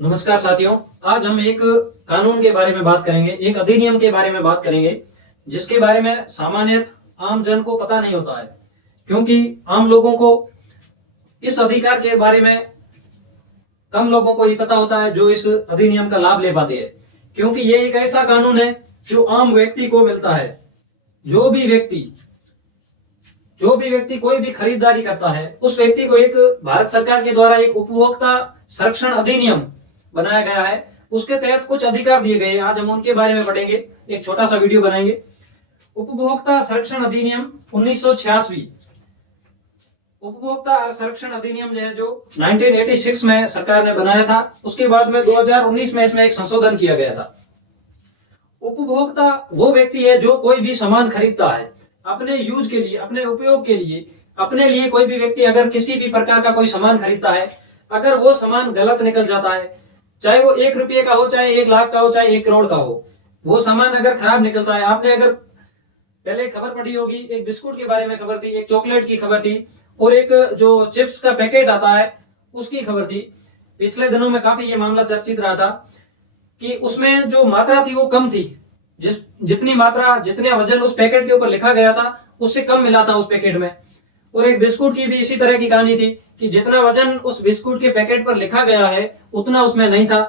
नमस्कार साथियों। आज हम एक कानून के बारे में बात करेंगे, एक अधिनियम के बारे में बात करेंगे जिसके बारे में सामान्यतः आम जन को पता नहीं होता है, क्योंकि आम लोगों को इस अधिकार के बारे में कम लोगों को ही पता होता है जो इस अधिनियम का लाभ ले पाते हैं। क्योंकि ये एक ऐसा कानून है जो आम व्यक्ति को मिलता है। जो भी व्यक्ति कोई भी खरीदारी करता है, उस व्यक्ति को एक भारत सरकार के द्वारा एक उपभोक्ता संरक्षण अधिनियम बनाया गया है। उसके तहत कुछ अधिकार दिए गए। आज हम उनके बारे में पढ़ेंगे, एक छोटा सा वीडियो बनाएंगे। उपभोक्ता संरक्षण अधिनियम 1986। उपभोक्ता संरक्षण अधिनियम जो 1986 में सरकार ने बनाया था, उसके बाद में 2019 में इसमें एक संशोधन किया गया था। उपभोक्ता वो व्यक्ति है जो कोई भी सामान खरीदता है अपने यूज के लिए, अपने उपयोग के लिए। अपने लिए कोई भी व्यक्ति अगर किसी भी प्रकार का कोई सामान खरीदता है, अगर वो सामान गलत निकल जाता है, चाहे वो 1 रुपये का हो, चाहे 1 लाख का हो, चाहे 1 करोड़ का हो, वो सामान अगर खराब निकलता है। आपने अगर पहले खबर पढ़ी होगी, एक बिस्कुट के बारे में खबर थी, एक चॉकलेट की खबर थी और एक जो चिप्स का पैकेट आता है उसकी खबर थी। पिछले दिनों में काफी ये मामला चर्चित रहा था कि उसमें जो मात्रा थी वो कम थी। जितने वजन उस पैकेट के ऊपर लिखा गया था उससे कम मिला था उस पैकेट में। और एक बिस्कुट की भी इसी तरह की कहानी थी कि जितना वजन उस बिस्कुट के पैकेट पर लिखा गया है उतना उसमें नहीं था।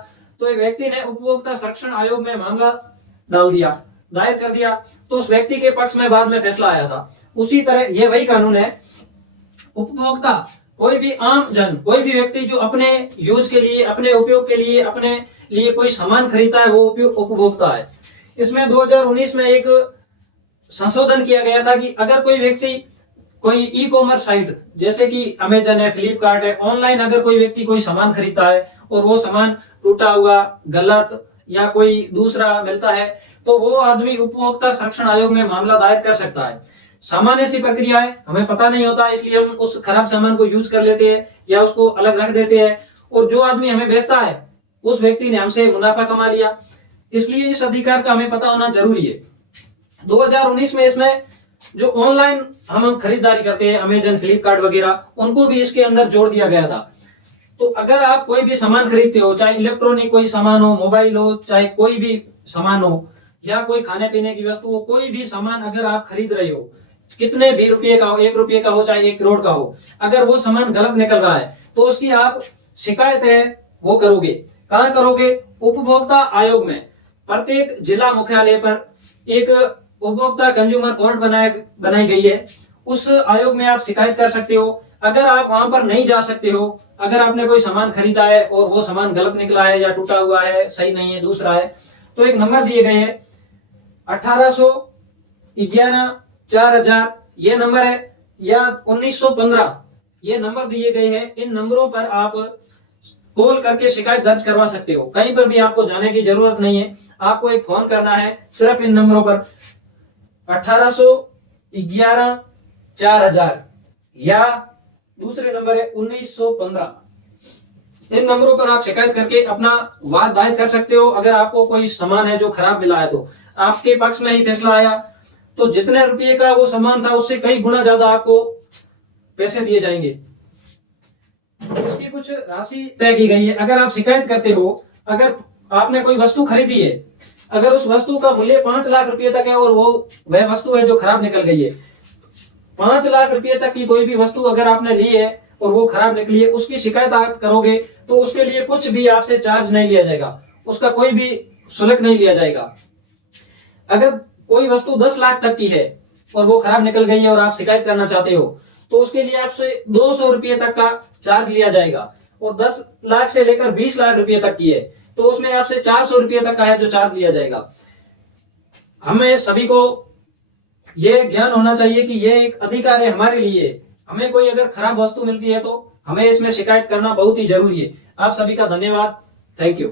तो एक व्यक्ति ने उपभोक्ता संरक्षण आयोग में मामला दायर कर दिया। तो उस व्यक्ति के पक्ष में बाद में फैसला आया था। उसी तरह ये वही कानून है। उपभोक्ता कोई भी आम जन, कोई भी व्यक्ति जो अपने यूज के लिए, अपने उपयोग के लिए, अपने लिए कोई सामान खरीदता है, वो उपभोक्ता है। इसमें 2019 में एक संशोधन किया गया था कि अगर कोई व्यक्ति कोई ई कॉमर्स साइट जैसे कि अमेजन है, फ्लिपकार्ट है, ऑनलाइन अगर कोई व्यक्ति कोई सामान खरीदता है और वो सामान टूटा हुआ, गलत या कोई दूसरा मिलता है, तो वो आदमी उपभोक्ता संरक्षण आयोग में मामला दायर कर सकता है। सामान्य सी प्रक्रिया है, हमें पता नहीं होता, इसलिए हम उस खराब सामान को यूज कर लेते हैं या उसको अलग रख देते हैं, और जो आदमी हमें बेचता है उस व्यक्ति ने हमसे मुनाफा कमा लिया। इसलिए इस अधिकार का हमें पता होना जरूरी है। 2019 में इसमें जो ऑनलाइन हम खरीदारी करते हैं, अमेजन, फ्लिपकार्ट वगैरह, उनको भी इसके अंदर जोड़ दिया गया था। तो अगर आप कोई भी सामान खरीदते हो, चाहे इलेक्ट्रॉनिक कोई सामान हो, मोबाइल हो, चाहे कोई भी सामान हो, या कोई खाने पीने की वस्तु हो, कोई भी सामान अगर आप खरीद रहे हो, कितने भी रुपये का हो, 1 रुपये का हो, चाहे 1 करोड़ का हो, अगर वो सामान गलत निकल रहा है तो उसकी आप शिकायत है वो करोगे। कहाँ करोगे? उपभोक्ता आयोग में। प्रत्येक जिला मुख्यालय पर एक उपभोक्ता कंज्यूमर कोर्ट बनाई गई है। उस आयोग में आप शिकायत कर सकते हो। अगर आप वहां पर नहीं जा सकते हो, अगर आपने कोई सामान खरीदा है और वो सामान गलत निकला है या टूटा हुआ है, सही नहीं है, दूसरा है, तो एक नंबर दिए गए हैं 1811-4000 ये नंबर है, या 1915 ये नंबर दिए गए हैं। इन नंबरों पर आप कॉल करके शिकायत दर्ज करवा सकते हो। कहीं पर भी आपको जाने की जरूरत नहीं है, आपको एक फोन करना है सिर्फ इन नंबरों पर 1811-4000 या दूसरे नंबर है 1915। इन नंबरों पर आप शिकायत करके अपना वाद दायर कर सकते हो। अगर आपको कोई सामान है जो खराब मिला है तो आपके पक्ष में ही फैसला आया तो जितने रुपये का वो सामान था उससे कई गुना ज्यादा आपको पैसे दिए जाएंगे। इसकी कुछ राशि तय की गई है। अगर आप शिकायत करते हो, अगर आपने कोई वस्तु खरीदी है, अगर उस वस्तु का मूल्य 5 लाख रुपए तक है और वह वस्तु है जो खराब निकल गई है, 5 लाख रुपए तक की कोई भी वस्तु अगर आपने ली है और वो खराब निकली है, उसकी शिकायत आप करोगे तो उसके लिए कुछ भी आपसे चार्ज नहीं लिया जाएगा, उसका कोई भी शुल्क नहीं लिया जाएगा। अगर कोई वस्तु 10 लाख तक की है और वो खराब निकल गई है और आप शिकायत करना चाहते हो तो उसके लिए आपसे 200 रुपये तक का चार्ज लिया जाएगा। और 10 लाख से लेकर 20 लाख रुपए तक की है तो उसमें आपसे 400 रुपये तक का है जो चार्ज लिया जाएगा। हमें सभी को ये ज्ञान होना चाहिए कि ये एक अधिकार है हमारे लिए। हमें कोई अगर खराब वस्तु मिलती है तो हमें इसमें शिकायत करना बहुत ही जरूरी है। आप सभी का धन्यवाद। Thank you.